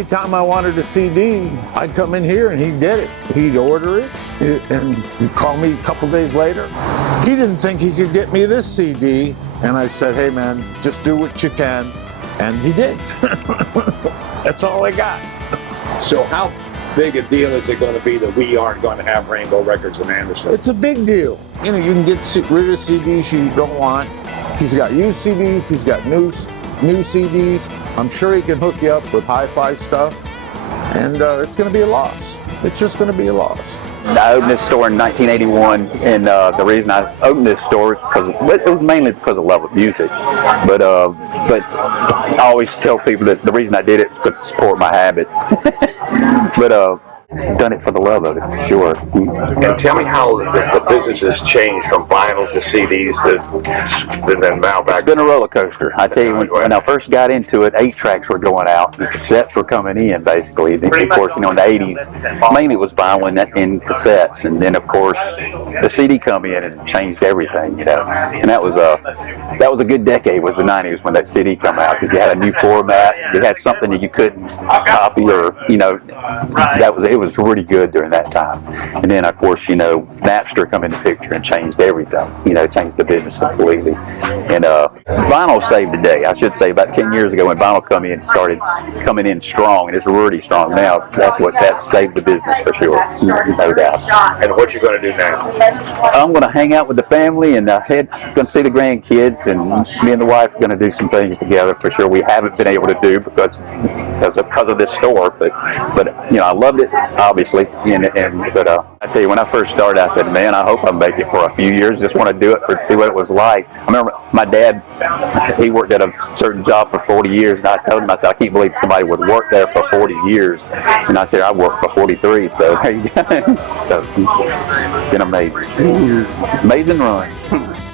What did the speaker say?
anytime I wanted a CD, I'd come in here and he'd get it. He'd order it and he'd call me a couple days later. He didn't think he could get me this CD, and I said, hey man, just do what you can. And he did. That's all I got. So how big a deal is it going to be that we aren't going to have Rainbow Records in Anderson? It's a big deal. You know, you can get rid of CDs you don't want. He's got used CDs, he's got new CDs. I'm sure he can hook you up with hi-fi stuff, and it's going to be a loss. It's just going to be a loss. I opened this store in 1981, and the reason I opened this store is because it was mainly because of love of music. But I always tell people that the reason I did it was to support my habit. But done it for the love of it, for sure. And tell me how the business has changed from vinyl to CDs and now back. It's been a roller coaster. I tell you, when I first got into it, 8-tracks were going out, the cassettes were coming in, basically. Then, of course, you know, in the 80s, mainly it was vinyl and cassettes, and then, of course, the CD come in and changed everything, you know. And that was a good decade, was the 90s, when that CD come out, because you had a new format, you had something that you couldn't copy, or, you know, it was really good during that time. And then, of course, you know, Napster come in the picture and changed everything, you know, changed the business completely. And vinyl saved the day. I should say about 10 years ago when vinyl started coming in strong, and it's really strong now, that saved the business for sure, no doubt. And what you going to do now? I'm going to hang out with the family, and going to see the grandkids, and me and the wife are going to do some things together for sure. We haven't been able to do because of this store, but you know, I loved it, obviously. But I tell you, when I first started, I said, man, I hope I make it for a few years. Just want to do it to see what it was like. I remember my dad, he worked at a certain job for 40 years, and I told him, I said, I can't believe somebody would work there for 40 years. And I said, I worked for 43, so there you go. So it's been amazing. Amazing run.